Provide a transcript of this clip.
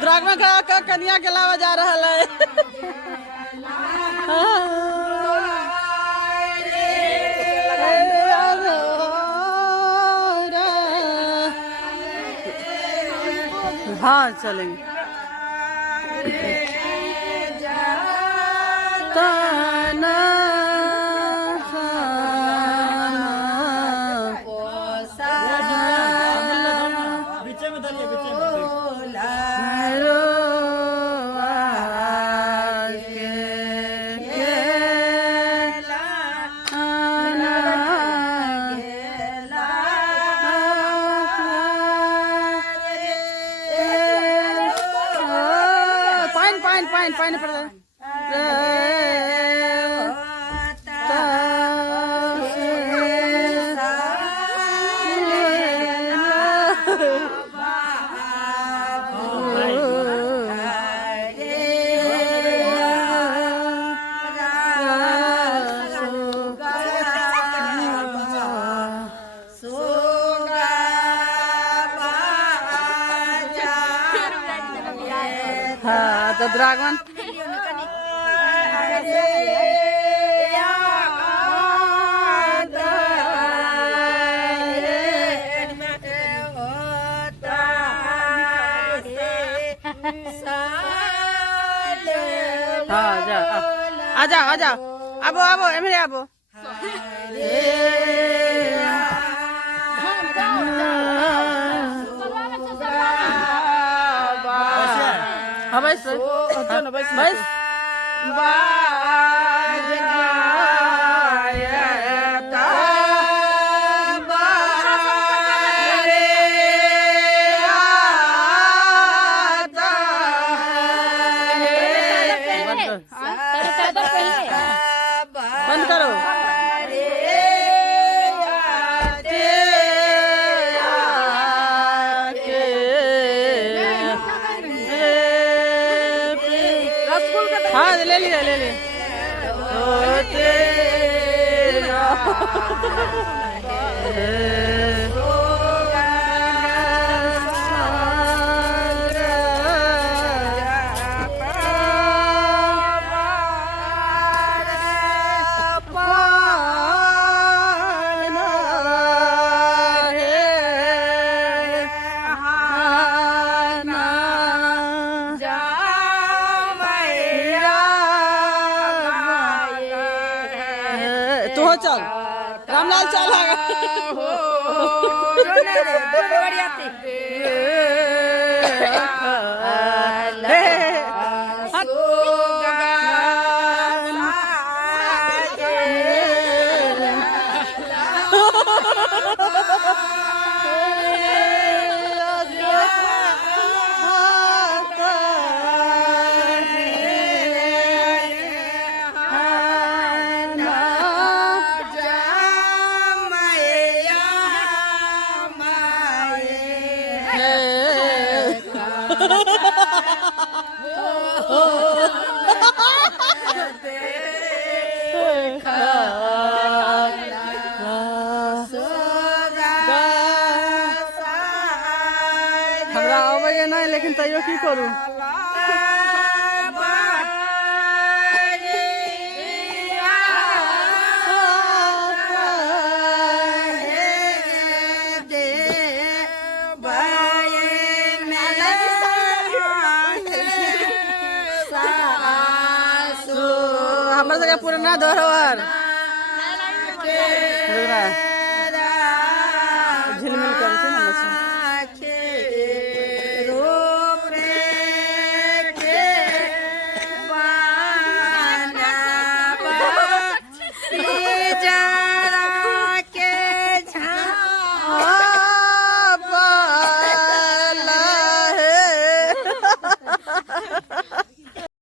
द्रागमा का कन्या के लावा जा रहा है। हाँ चलेंगे। पानी पड़ रहा हाँ तो ड्रैगन हाँ आजा आजा आबो आबो एमरे आबो हाँ बस बस बंद करो। हाँ ले लिया ले लिया। तो चल रामलाल चल हमरा आवे नहीं लेकिन तैयो की करूं। हमारे जगह पुराना धरोहर